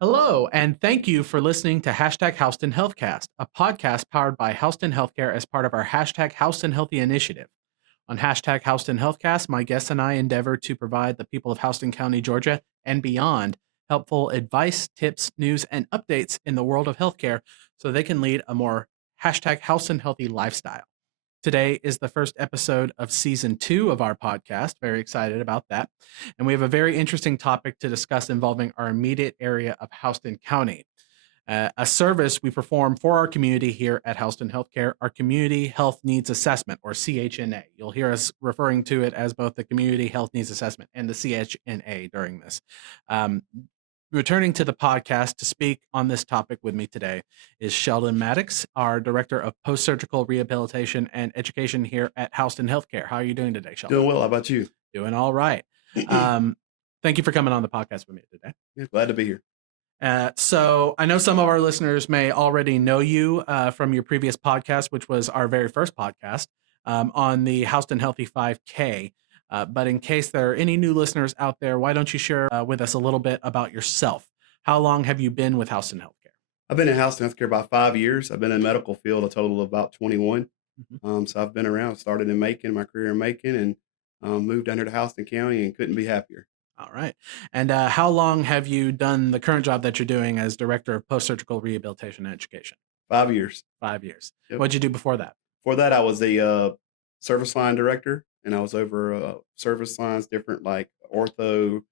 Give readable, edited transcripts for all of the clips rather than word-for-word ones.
Hello, and thank you for listening to Houston Healthcast, a podcast powered by Houston Healthcare as part of our Houston Healthy initiative. On Houston Healthcast, my guests and I endeavor to provide the people of Houston County, Georgia, and beyond helpful advice, tips, news, and updates in the world of healthcare so they can lead a more Houston Healthy lifestyle. Today is the first episode of season 2 of our podcast. Very excited about that. And we have a very interesting topic to discuss involving our immediate area of Houston County. A service we perform for our community here at Houston Healthcare, our Community Health Needs Assessment, or CHNA. You'll hear us referring to it as both the Community Health Needs Assessment and the CHNA during this. Returning to the podcast to speak on this topic with me today is Sheldon Mattox, our Director of Post-Surgical Rehabilitation and Education here at Houston Healthcare. How are you doing today, Sheldon? Doing well. How about you? Doing all right. Thank you for coming on the podcast with me today. Yeah, glad to be here. So I know some of our listeners may already know you from your previous podcast, which was our very first podcast on the Houston Healthy 5K. But in case there are any new listeners out there, why don't you share with us a little bit about yourself? How long have you been with Houston Healthcare? I've been in Houston Healthcare about 5 years. I've been in the medical field a total of about 21. So I've been around, started in Macon, my career in Macon, and moved down here to Houston County and couldn't be happier. All right. And how long have you done the current job that you're doing as Director of Post-Surgical Rehabilitation and Education? 5 years. 5 years. Yep. What'd you do before that? Before that, I was a service line director, and I was over service lines, different like ortho,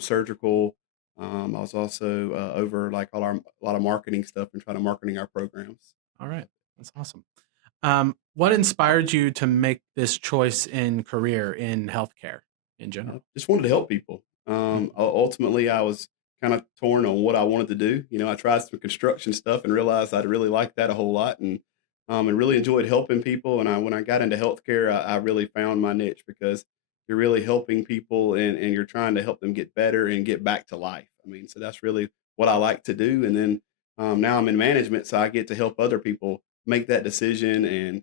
surgical. I was also over like a lot of marketing stuff and trying to marketing our programs. All right. That's awesome. What inspired you to make this choice in career in healthcare in general? Just wanted to help people. Ultimately, I was kind of torn on what I wanted to do. I tried some construction stuff and realized I'd really liked that a whole lot, and really enjoyed helping people. And when I got into healthcare, I really found my niche because you're really helping people and you're trying to help them get better and get back to life. So that's really what I like to do. And then now I'm in management, so I get to help other people make that decision and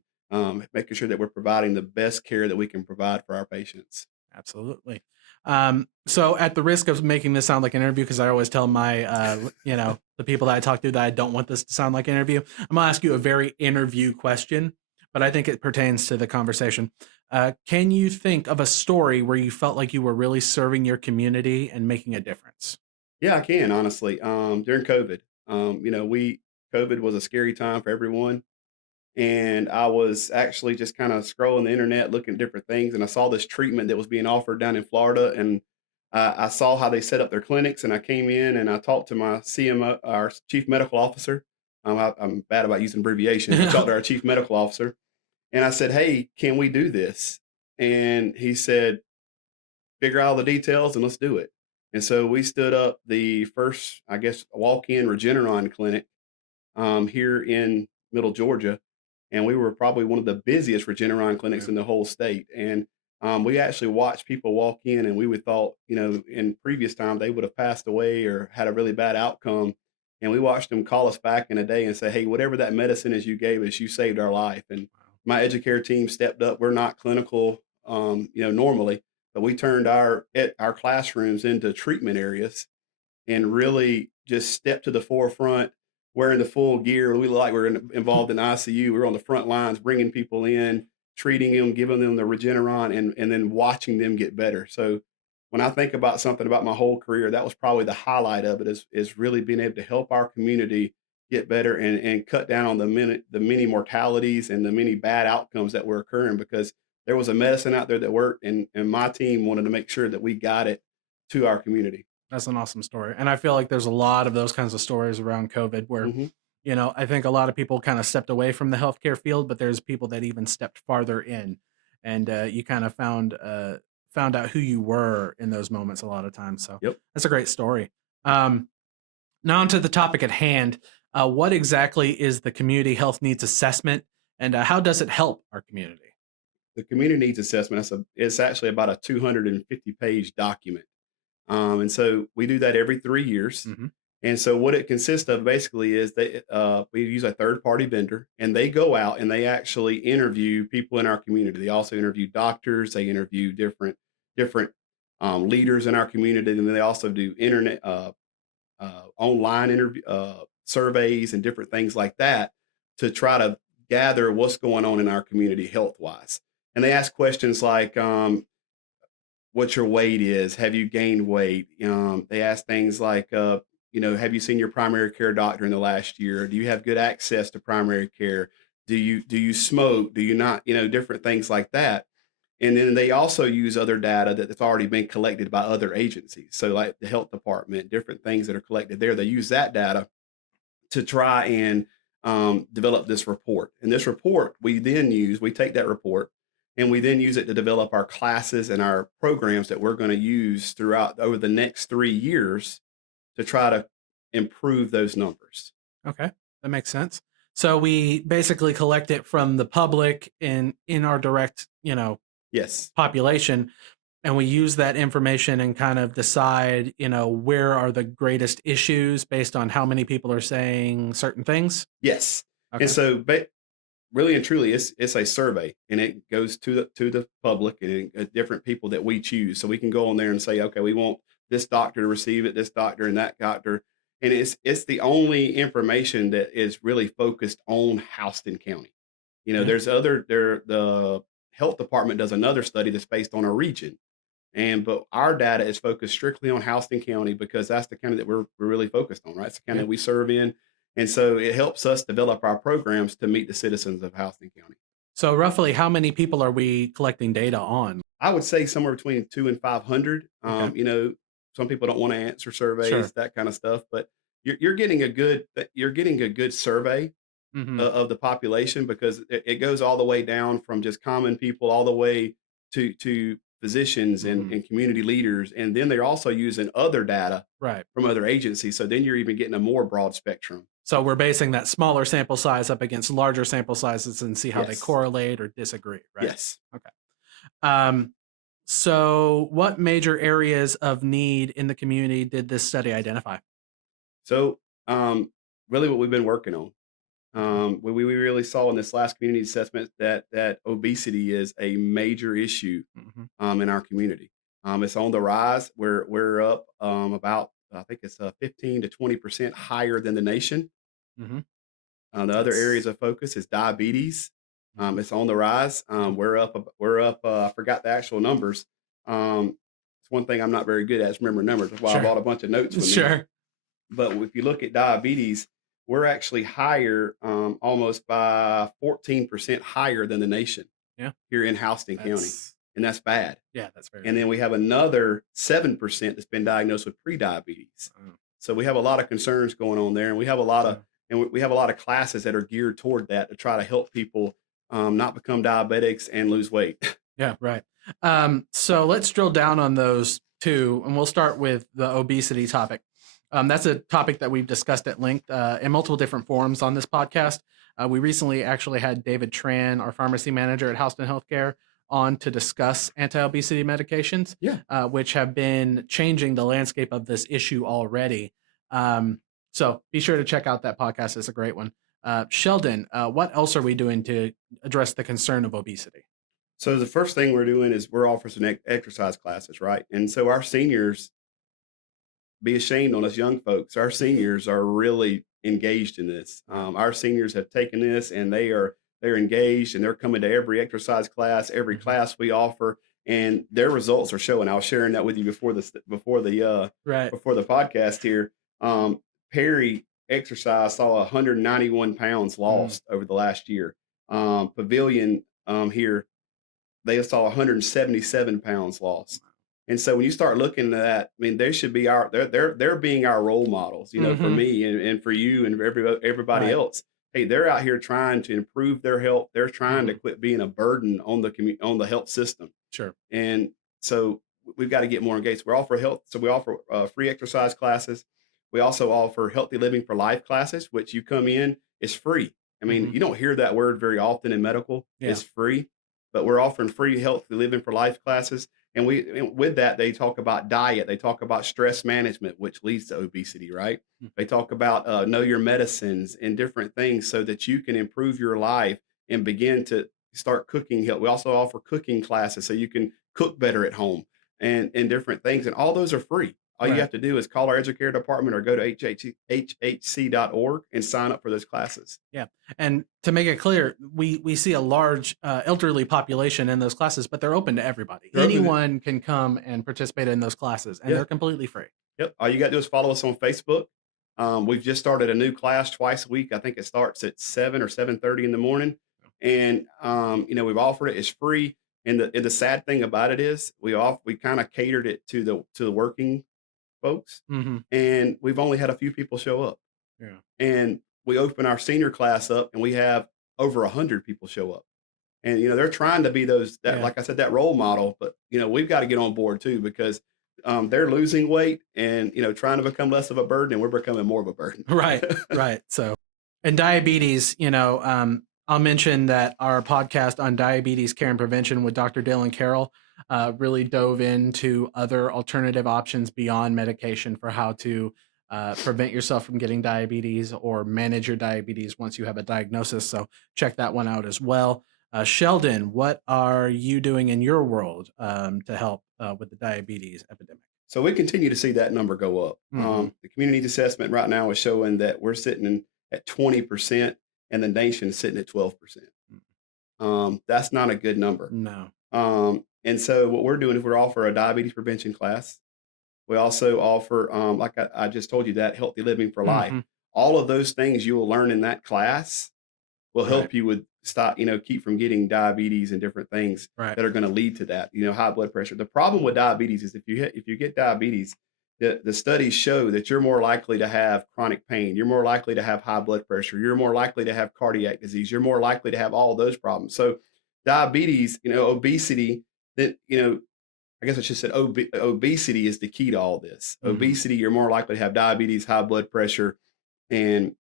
making sure that we're providing the best care that we can provide for our patients. Absolutely. So at the risk of making this sound like an interview, because I always tell my, the people that I talk to that I don't want this to sound like an interview, I'm gonna ask you a very interview question, but I think it pertains to the conversation. Can you think of a story where you felt like you were really serving your community and making a difference? Yeah, I can honestly. During COVID, COVID was a scary time for everyone. And I was actually just kind of scrolling the internet, looking at different things, and I saw this treatment that was being offered down in Florida, and I saw how they set up their clinics, and I came in and I talked to my CMO, our chief medical officer. I'm bad about using abbreviations. I talked to our chief medical officer, and I said, "Hey, can we do this?" And he said, "Figure out all the details and let's do it." And so we stood up the first, I guess, walk-in Regeneron clinic here in Middle Georgia. And we were probably one of the busiest Regeneron clinics in the whole state. And we actually watched people walk in, and we would thought, in previous time they would have passed away or had a really bad outcome. And we watched them call us back in a day and say, "Hey, whatever that medicine is you gave us, you saved our life." And my educare team stepped up. We're not clinical, normally, but we turned our classrooms into treatment areas and really just stepped to the forefront, wearing the full gear. We look like we're involved in ICU. We're on the front lines, bringing people in, treating them, giving them the Regeneron, and then watching them get better. So when I think about something about my whole career, that was probably the highlight of it is really being able to help our community get better and cut down on the many mortalities and the many bad outcomes that were occurring, because there was a medicine out there that worked, and my team wanted to make sure that we got it to our community. That's an awesome story. And I feel like there's a lot of those kinds of stories around COVID where, I think a lot of people kind of stepped away from the healthcare field, but there's people that even stepped farther in, and you kind of found out who you were in those moments a lot of times. So Yep. That's a great story. Now onto the topic at hand. What exactly is the Community Health Needs Assessment, and how does it help our community? The community needs assessment, it's actually about a 250-page document. And so we do that every 3 years. And so what it consists of basically is that we use a third party vendor, and they go out and they actually interview people in our community. They also interview doctors. They interview different leaders in our community, and they also do internet online interview surveys and different things like that to try to gather what's going on in our community health wise. And they ask questions like, what your weight is. Have you gained weight? They ask things like, have you seen your primary care doctor in the last year? Do you have good access to primary care? Do you smoke? Do you not? Different things like that. And then they also use other data that's already been collected by other agencies. So, like the health department, different things that are collected there. They use that data to try and develop this report. And this report we take that report and we then use it to develop our classes and our programs that we're going to use throughout over the next 3 years to try to improve those numbers. Okay, that makes sense. So we basically collect it from the public in our direct, Yes. population, and we use that information and kind of decide, where are the greatest issues based on how many people are saying certain things. Yes. And Okay. so, really and truly, it's a survey, and it goes to the public and different people that we choose. So we can go on there and say, okay, we want this doctor to receive it, this doctor, and that doctor, and it's the only information that is really focused on Houston County. Yeah. There's the health department does another study that's based on a region, but our data is focused strictly on Houston County because that's the county that we're really focused on, right? It's the county Yeah. that we serve in. And so it helps us develop our programs to meet the citizens of Houston County. So roughly, how many people are we collecting data on? I would say somewhere between 2 and 500. Okay. Some people don't want to answer Sure. surveys, that kind of stuff, but you're getting a good survey Hmm. of the population because it goes all the way down from just common people all the way to physicians and, Hmm. and community leaders. And then they're also using other data Right. from other agencies. So then you're even getting a more broad spectrum. So we're basing that smaller sample size up against larger sample sizes and see how they Yes. correlate or disagree, right? Yes. Okay. Um, so what major areas of need in the community did this study identify? So really what we've been working on. Okay. We really saw in this last community assessment that obesity is a major issue Hmm. in our community. It's on the rise. We're up about I think it's 15 to 20% higher than the nation. Hmm. The other That's areas of focus is diabetes. mhm. It's on the rise. Yeah. We're up. I forgot the actual numbers. It's one thing I'm not very good at is remember numbers. That's why I Sure. brought a bunch of notes with me. Sure. But if you look at diabetes, we're actually higher, almost by 14% higher than the nation Yeah. here in Houston County, That's and that's bad. yeah, that's very And bad. then we have another 7% that's been diagnosed with prediabetes. Oh, So we have a lot of concerns going on there, and we have a lot of yeah. classes that are geared toward that to try to help people not become diabetics and lose weight. Yeah, right. So let's drill down on those two, and we'll start with the obesity topic. That's a topic that we've discussed at length in multiple different forums on this podcast. We recently actually had David Tran, our pharmacy manager at Houston Healthcare, on to discuss anti-obesity medications, Yeah. which have been changing the landscape of this issue already. So be sure to check out that podcast; it's a great one. Sheldon, what else are we doing to address the concern of obesity? So the first thing we're doing is we're offering some exercise classes, right? And so our seniors be ashamed on us young folks. Our seniors are really engaged in this. Wow. Our seniors have taken this and they're engaged and they're coming to every exercise class, every Mhm. class we offer, and their results are showing. I was sharing that with you Right. before the podcast here. Perry exercise saw 191 pounds Mm. lost over the last year. Pavilion here they saw 177 pounds lost. And so when you start looking at that, I mean, they should be they're being our role models, for Mhm. me and for you and for everybody Right. else. Hey, they're out here trying to improve their health. They're trying to Mhm. quit being a burden on on the health system. Sure. And so we've got to get more engaged. We offer health, so we offer free exercise classes. We also offer healthy living for life classes, which you come in, it's free. I mean, Mhm. you don't hear that word very often in medical. Yeah. It's free, but we're offering free healthy living for life classes. And with that, they talk about diet, they talk about stress management, which leads to obesity, right? Mm. They talk about know your medicines and different things so that you can improve your life and begin to start cooking health. We also offer cooking classes so you can cook better at home and different things. And all those are free. All you Right. have to do is call our educator department or go to hhc.org and sign up for those classes. Yeah. And to make it clear, we see a large elderly population in those classes, but they're open to everybody. They're open to, Anyone can come and participate in those classes, and yeah. they're completely free. Yep. All you got to do is follow us on Facebook. We've just started a new class twice a week. I think it starts at 7 or 7:30 in the morning, and we've offered it. It's free. And the sad thing about it is we kind of catered it to the working folks, Hmm. and we've only had a few people show up. Yeah. And we open our senior class up, and we have over 100 people show up. And, they're trying to be that, Yeah. like I said, that role model, but, we've got to get on board too, because they're losing weight and, trying to become less of a burden, and we're becoming more of a burden. Right. Right. So, and diabetes, I'll mention that our podcast on diabetes care and prevention with Dr. Dylan Carroll really dove into other alternative options beyond medication for how to prevent yourself from getting diabetes or manage your diabetes once you have a diagnosis. So check that one out as well. Sheldon, what are you doing in your world to help with the diabetes epidemic? So we continue to see that number go up. Hmm. The community assessment right now is showing that we're sitting at 20% and the nation is sitting at 12%. That's not a good number. No. And so what we're doing is we're offering a diabetes prevention class. We also offer, like I just told you, that healthy living for life. Hmm. All of those things you will learn in that class will Right. help you with keep from getting diabetes and different things Right. that are going to lead to that. High blood pressure. The problem with diabetes is if you get diabetes, the studies show that you're more likely to have chronic pain. You're more likely to have high blood pressure. You're more likely to have cardiac disease. You're more likely to have all those problems. So diabetes, obesity, that I guess I should say obesity is the key to all this. Hmm. Obesity, you're more likely to have diabetes, high blood pressure, and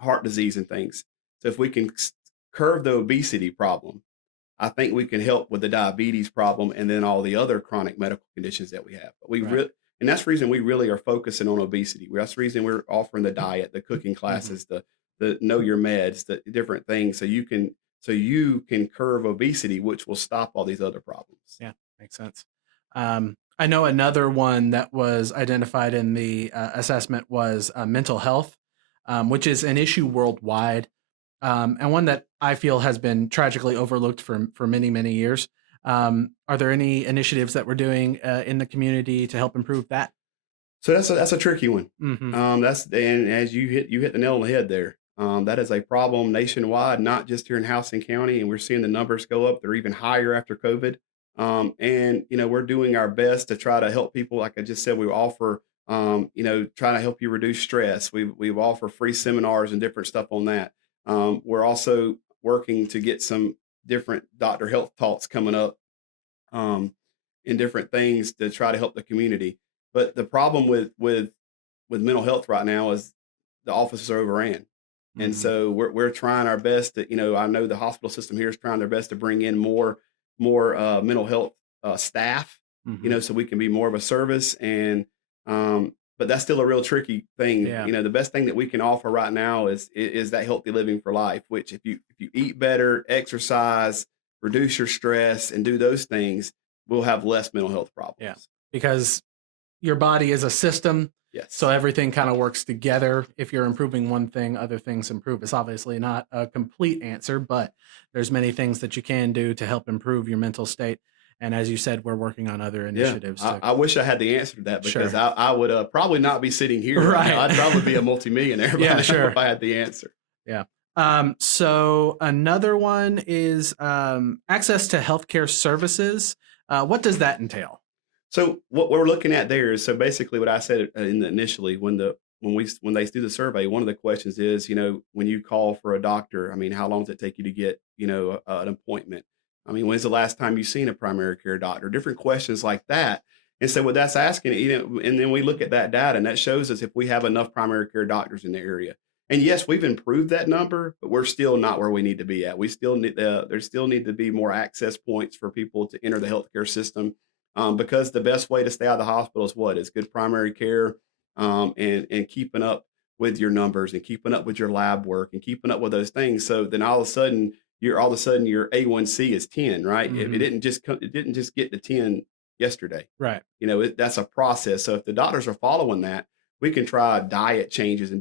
heart disease and things. So if we can curb the obesity problem, I think we can help with the diabetes problem and then all the other chronic medical conditions that we have. But Right. and that's the reason we really are focusing on obesity. That's the reason we're offering the diet, the cooking Hmm. classes, the know your meds, the different things, so you can curb obesity, which will stop all these other problems. Yeah, makes sense. I know another one that was identified in the assessment was mental health, which is an issue worldwide, and one that I feel has been tragically overlooked for many many years. Are there any initiatives that we're doing in the community to help improve that? So that's a tricky one. Hmm. That's and as you hit the nail on the head there. That is a problem nationwide, not just here in Houston County, and we're seeing the numbers go up. They're even higher after COVID. And we're doing our best to try to help people. Like I just said, we offer trying to help you reduce stress. We've offer free seminars and different stuff on that. We're also working to get some different doctor health talks coming up um, in different things to try to help the community. But the problem with mental health right now is the offices are overran, and Hmm. so we're trying our best to. I know the hospital system here is trying their best to bring in more mental health staff. Hmm. So we can be more of a service and. But that's still a real tricky thing. Yeah. The best thing that we can offer right now is that healthy living for life. Which if you eat better, exercise, reduce your stress, and do those things, we'll have less mental health Yeah. problems. Because your body is a system, so Yes. everything kind of works together. If you're improving one thing, other things improve. It's obviously not a complete answer, but there's many things that you can do to help improve your mental state. And as you said, we're working on other Yeah. initiatives I, to I wish I had the answer to that because sure. I would probably not be sitting here right now. Right. I'd probably be a multimillionaire by Yeah, now if sure. I had the answer. Yeah. So another one is access to healthcare services. What does that entail? So what we're looking at there is basically what I said initially when they do the survey, one of the questions is, when you call for a doctor, I mean, how long does it take you to get, an appointment? I mean, when's the last time you've seen a primary care doctor? Different questions like that. And so what that's asking, and then we look at that data and that shows us if we have enough primary care doctors in the area. And yes, we've improved that number, but we're still not where we need to be at. We still need there still need to be more access points for people to enter the healthcare system, because the best way to stay out of the hospital is what is good primary care, and keeping up with your numbers and keeping up with your lab work and keeping up with those things. So then all of a sudden your A1C is 10, right? It Hmm. didn't just it didn't just get to 10 yesterday. Right. That's a process. So if the doctors are following that, we can try diet changes and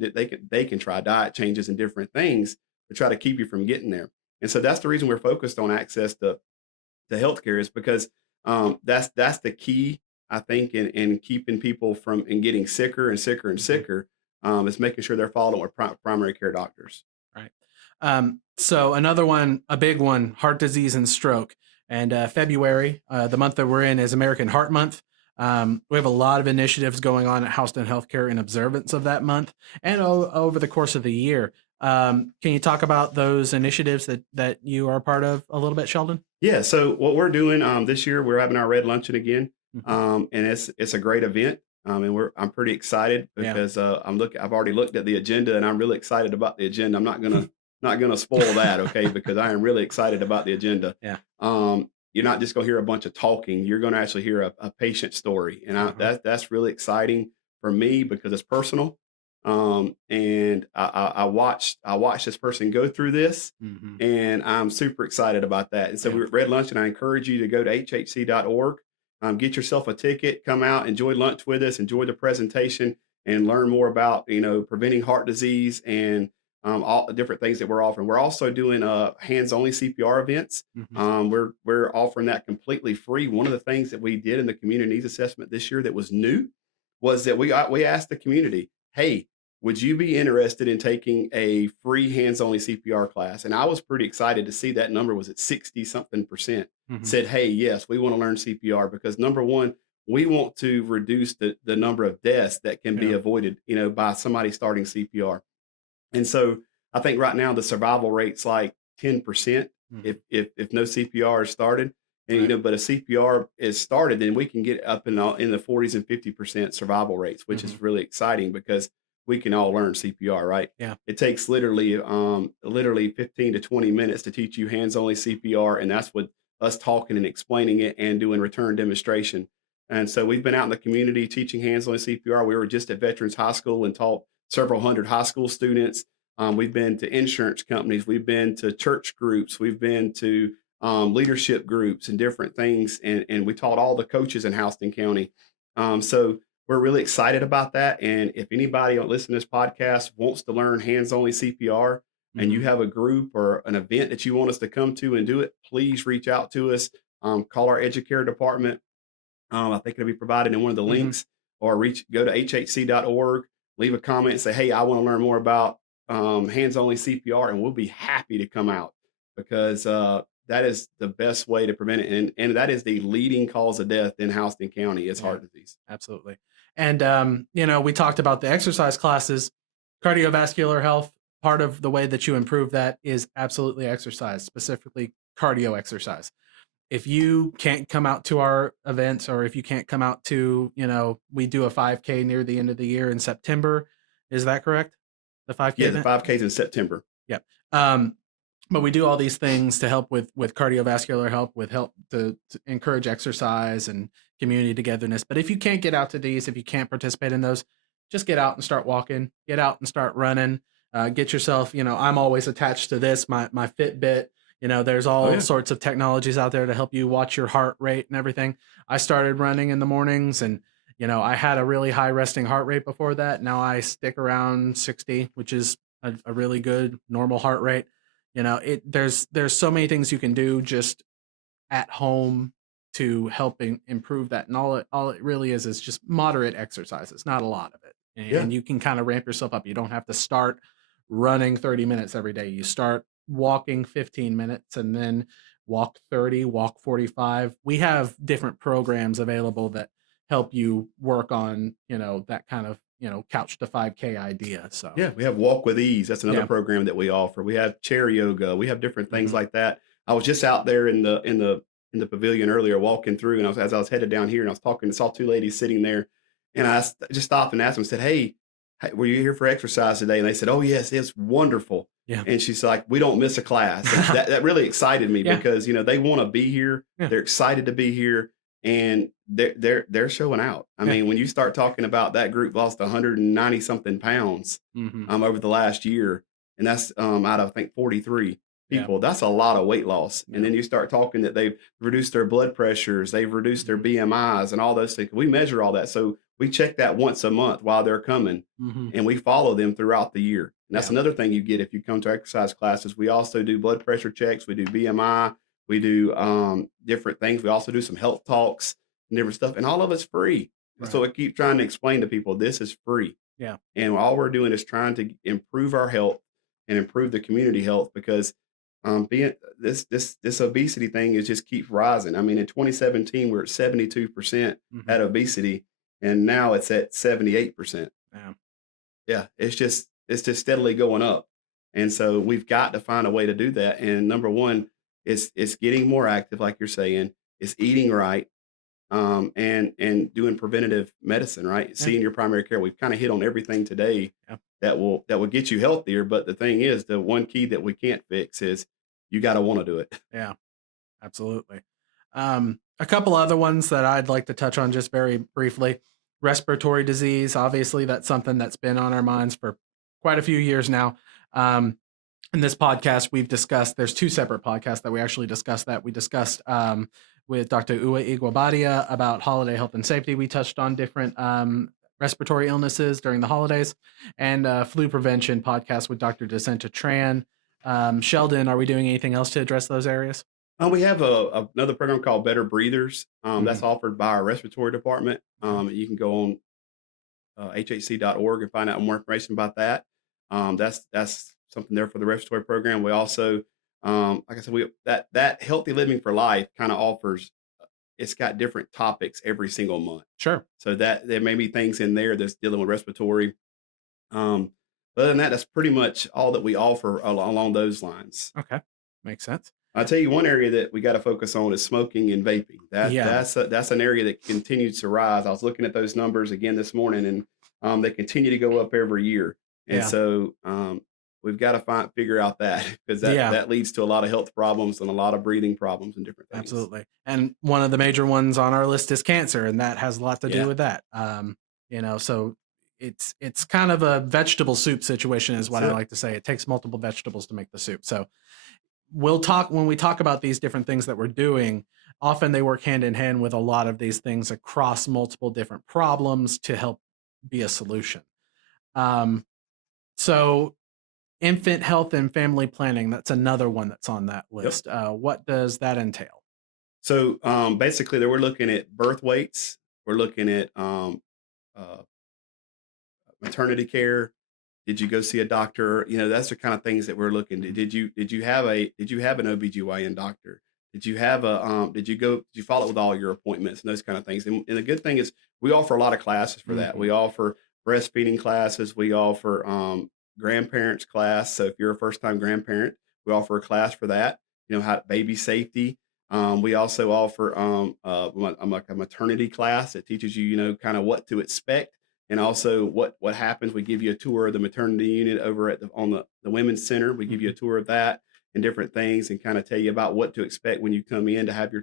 they can try diet changes and different things to try to keep you from getting there. And so that's the reason we're focused on access to healthcare is because that's the key, I think, in keeping people from and getting sicker and sicker and Hmm. sicker, is making sure they're following with primary care doctors. Right. So another one, a big one, heart disease and stroke. And February, the month that we're in, is American Heart Month. We have a lot of initiatives going on at Houston Healthcare in observance of that month and over the course of the year. Can you talk about those initiatives that you are a part of a little bit, Sheldon? Yeah, so what we're doing, this year, we're having our red luncheon again, Hmm. and it's a great event, and I'm pretty excited Yeah. because I've already looked at the agenda, and I'm really excited about the agenda. I'm not gonna spoil that, okay? Because I am really excited about the agenda. Yeah. You're not just gonna hear a bunch of talking. You're gonna actually hear a patient story, and Uh-huh. that's really exciting for me because it's personal. And I watched this person go through this, Hmm. and I'm super excited about that. And so Yeah. we're at Red Lunch, and I encourage you to go to hhc.org, get yourself a ticket, come out, enjoy lunch with us, enjoy the presentation, and learn more about preventing heart disease and all the different things that we're offering. We're also doing hands-only CPR events. Hmm. We're offering that completely free. One of the things that we did in the community needs assessment this year that was new was that we asked the community, "Hey, would you be interested in taking a free hands-only CPR class?" And I was pretty excited to see that number was at 60 something percent Hmm. said, "Hey, yes, we want to learn CPR because number one, we want to reduce the number of deaths that can be Yeah. avoided, by somebody starting CPR." And so I think right now the survival rate's like 10% Hmm. if no CPR is started. And Right. but if CPR is started, then we can get up in the 40s and 50% survival rates, which Hmm. is really exciting because we can all learn CPR, right? Yeah. It takes literally 15 to 20 minutes to teach you hands-only CPR, and that's with us talking and explaining it and doing return demonstration. And so we've been out in the community teaching hands-only CPR. We were just at Veterans High School and taught several hundred high school students. We've been to insurance companies, we've been to church groups, we've been to leadership groups and different things, and we taught all the coaches in Houston County. So we're really excited about that. And if anybody listening to this podcast wants to learn hands-only CPR, and you Hmm. have a group or an event that you want us to come to and do it, please reach out to us. Call our educare department. I think it'll be provided in one of the Hmm. links, or go to hhc.org, leave a comment and say, "Hey, I want to learn more about hands-only CPR," and we'll be happy to come out because that is the best way to prevent it, and that is the leading cause of death in Houston County is Yeah. heart disease. Absolutely. And we talked about the exercise classes, cardiovascular health. Part of the way that you improve that is absolutely exercise, specifically cardio exercise. If you can't come out to our events, or if you can't come out to, we do a 5K near the end of the year in September. Is that correct? The 5K Yeah, the event? 5Ks in September. Yep. Um, but we do all these things to help with cardiovascular health, with help to encourage exercise and community togetherness. But if you can't get out to these, if you can't participate in those, just get out and start walking. Get out and start running. Get yourself. I'm always attached to this my Fitbit. There's Oh all yeah. sorts of technologies out there to help you watch your heart rate and everything. I started running in the mornings, and I had a really high resting heart rate before that. Now I stick around 60, which is a really good normal heart rate. There's so many things you can do just at home to help improve that, and all it really is just moderate exercises, not a lot of it. and, Yeah. and you can kind of ramp yourself up. You don't have to start running 30 minutes every day. You start walking 15 minutes, and then walk 30, walk 45. We have different programs available that help you work on that kind of couch to 5K idea. So Yeah, we have Walk with Ease. That's another yeah. program that we offer. We have chair yoga. We have different things Hmm. like that. I was just out there in the pavilion earlier walking through, and as I was headed down here, and I was talking, saw two ladies sitting there, and just stopped and asked them, said, "Hey, "Hey, were you here for exercise today?" And they said, "Oh, yes, it's wonderful." Yeah. And she's like, "We don't miss a class." And that really excited me Yeah. because, they wanna be here, Yeah. they're excited to be here, and they're showing out. I Yeah. mean, when you start talking about that group lost 190 something pounds, Mhm. over the last year, and that's, out of, I think, 43 Yeah. people, that's a lot of weight loss, and Yeah. then you start talking that they've reduced their blood pressures, they've reduced their Mhm. BMIs and all those things. We measure all that, so we check that once a month while they're coming, Mhm. and we follow them throughout the year. And that's Yeah. another thing you get if you come to exercise classes. We also do blood pressure checks, we do BMI, we do different things. We also do some health talks and different stuff, and all of it's free. Right. So I keep trying to explain to people this is free. Yeah. And all we're doing is trying to improve our health and improve the community health because being this obesity thing is just keeps rising. I mean, in 2017, we're at 72% Mhm. had obesity, and now it's at 78%. Yeah. Yeah, it's just steadily going up, and so we've got to find a way to do that. And number one, it's getting more active, like you're saying. It's eating right, and doing preventative medicine, right? Yeah. Seeing your primary care. We've kind of hit on everything today Yeah. that will get you healthier. But the thing is, the one key that we can't fix is you got to want to do it. Yeah. Absolutely. A couple other ones that I'd like to touch on just very briefly. Respiratory disease, obviously, that's something that's been on our minds for quite a few years now. In this podcast, we've discussed, there's two separate podcasts that we actually discussed that. We discussed with Dr. Uwe Iguabadia about holiday health and safety. We touched on different respiratory illnesses during the holidays, and flu prevention podcast with Dr. Jacinta Tran. Sheldon, are we doing anything else to address those areas? We have another program called Better Breathers. That's Mhm. offered by our respiratory department. Okay. You can go on hhc.org and find out more information about that. That's something there for the respiratory program. We also, like I said, we that healthy living for life kind of offers. It's got different topics every single month, Sure. so that there may be things in there that's dealing with respiratory. Um, but other than that, that's pretty much all that we offer along those lines. Okay. Makes sense. I'll tell you one area that we got to focus on is smoking and vaping. That Yeah. that's an area that continues to rise. I was looking at those numbers again this morning, and they continue to go up every year. And Yeah. so we've got to figure out that because that Yeah. that leads to a lot of health problems and a lot of breathing problems and different things. Absolutely. And one of the major ones on our list is cancer, and that has a lot to do Yeah, with that. So it's kind of a vegetable soup situation is that's what I it. like to say. It takes multiple vegetables to make the soup. So we'll talk when we talk about these different things that we're doing, often they work hand in hand with a lot of these things across multiple different problems to help be a solution. Um, so infant health and family planning, that's another one that's on that Yep. list. What does that entail? So basically, we're looking at birth weights. We're looking at uh, maternity care. Did you go see a doctor? That's the kind of things that we're looking to. Mhm. Did you have an OBGYN doctor? Did you follow up with all your appointments and those kind of things? And the good thing is we offer a lot of classes for that. Mhm. We offer breastfeeding classes, we offer grandparents class. So if you're a first time grandparent, we offer a class for that. How baby safety. We also offer like a maternity class that teaches you, kind of what to expect and also what happens. We give you a tour of the maternity unit over at the women's center. We give you a Mhm. tour of that and different things and kind of tell you about what to expect when you come in to have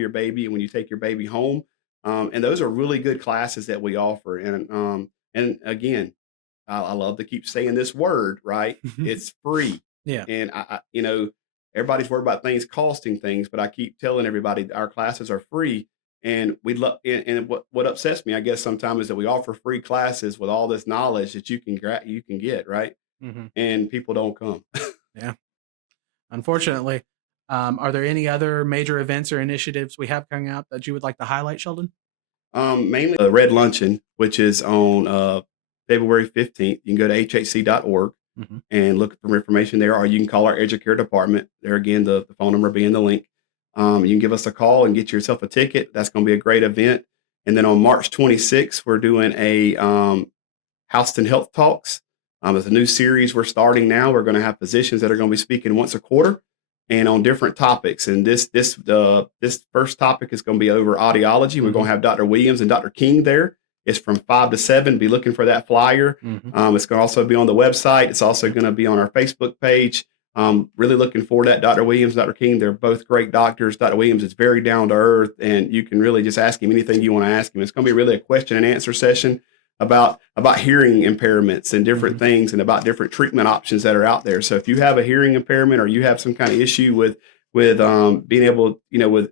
your baby and when you take your baby home. And those are really good classes that we offer. And again, I love to keep saying this word, right? It's free. Yeah. And everybody's worried about things costing things, but I keep telling everybody our classes are free. And we love, and what upsets me, I guess, sometimes is that we offer free classes with all this knowledge that you can get, right? Mhm. And people don't come. Yeah. Unfortunately. Are there any other major events or initiatives we have coming up that you would like to highlight, Sheldon? Mainly the Red Luncheon, which is on February 15th. You can go to hhc.org Mhm. and look for information there, or you can call our educare department. There again, the phone number being the link. You can give us a call and get yourself a ticket. That's going to be a great event. And then on March 26th, we're doing a Houston Health Talks. It's a new series we're starting now. We're going to have physicians that are going to be speaking once a quarter and on different topics. And this first topic is going to be over audiology. We're going Mhm. to have Dr. Williams and Dr. King there. It's from 5 to 7. Be looking for that flyer. It's going to also be on the website. It's also going to be on our Facebook page. Really looking forward to that. Dr. Williams, Dr. King, they're both great doctors. Dr. Williams is very down to earth, and you can really just ask him anything you want to ask him. It's going to be really a question and answer session about hearing impairments and different things, and about different treatment options that are out there. So if you have a hearing impairment, or you have some kind of issue with being able,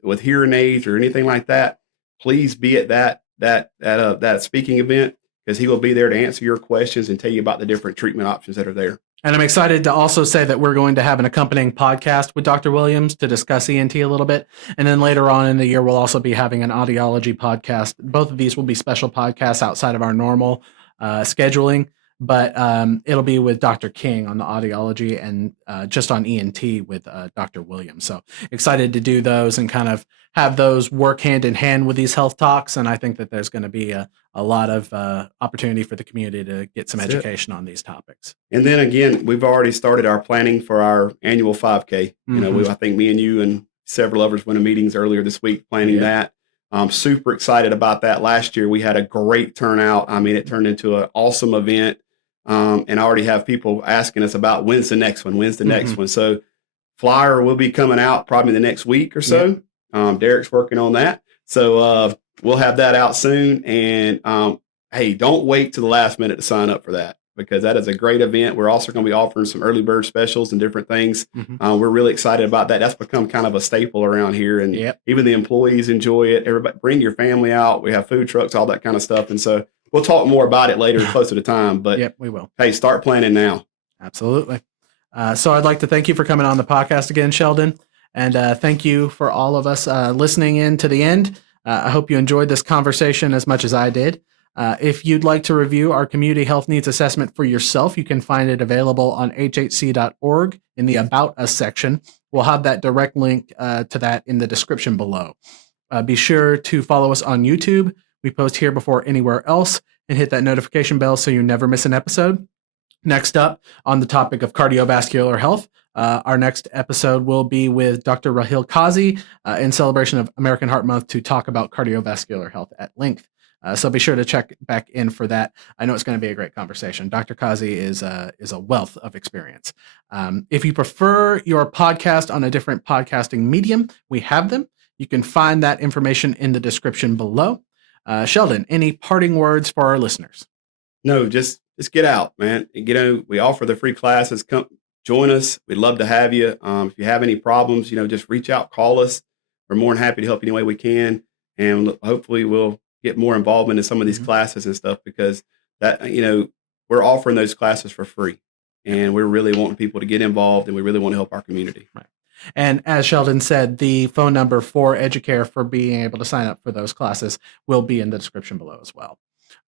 with hearing aids or anything like that, please be at that speaking event, because he will be there to answer your questions and tell you about the different treatment options that are there. And I'm excited to also say that we're going to have an accompanying podcast with Dr. Williams to discuss ENT a little bit. And then later on in the year, we'll also be having an audiology podcast. Both of these will be special podcasts outside of our normal scheduling, but it'll be with Dr. King on the audiology, and just on ENT with Dr. Williams. So excited to do those and kind of have those work hand in hand with these health talks. And I think that there's going to be a lot of opportunity for the community to get some education on these topics. And then again, we've already started our planning for our annual 5K. I think me and you and several others went to meetings earlier this week planning that. I'm super excited about that. Last year, we had a great turnout. I mean, it turned into an awesome event. And I already have people asking us about when's the next one. So flyer will be coming out probably the next week or so. Derek's working on that. So we'll have that out soon. And hey, don't wait to the last minute to sign up for that, because that is a great event. We're also going to be offering some early bird specials and different things. We're really excited about that. That's become kind of a staple around here. And even the employees enjoy it. Everybody, bring your family out. We have food trucks, all that kind of stuff. And so we'll talk more about it later, closer to time. But we will. Hey, start planning now. Absolutely. So I'd like to thank you for coming on the podcast again, Sheldon. And thank you for all of us listening in to the end. I hope you enjoyed this conversation as much as I did. If you'd like to review our community health needs assessment for yourself, you can find it available on hhc.org in the About Us section. We'll have that direct link to that in the description below. Be sure to follow us on YouTube. We post here before anywhere else, and hit that notification bell so you never miss an episode. Next up, on the topic of cardiovascular health, our next episode will be with Dr. Rahil Kazi in celebration of American Heart Month to talk about cardiovascular health at length. So be sure to check back in for that. I know it's going to be a great conversation. Dr. Kazi is a wealth of experience. If you prefer your podcast on a different podcasting medium, we have them. You can find that information in the description below. Sheldon, any parting words for our listeners? No, just get out, man. We offer the free classes. Come join us. We'd love to have you. If you have any problems, just reach out, call us. We're more than happy to help any way we can. And hopefully we'll get more involvement in some of these classes and stuff, because that, we're offering those classes for free, and we're really wanting people to get involved, and we really want to help our community. Right. And as Sheldon said, the phone number for Educare for being able to sign up for those classes will be in the description below as well.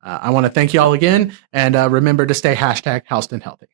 I want to thank you all again, and remember to stay #Houston Healthy.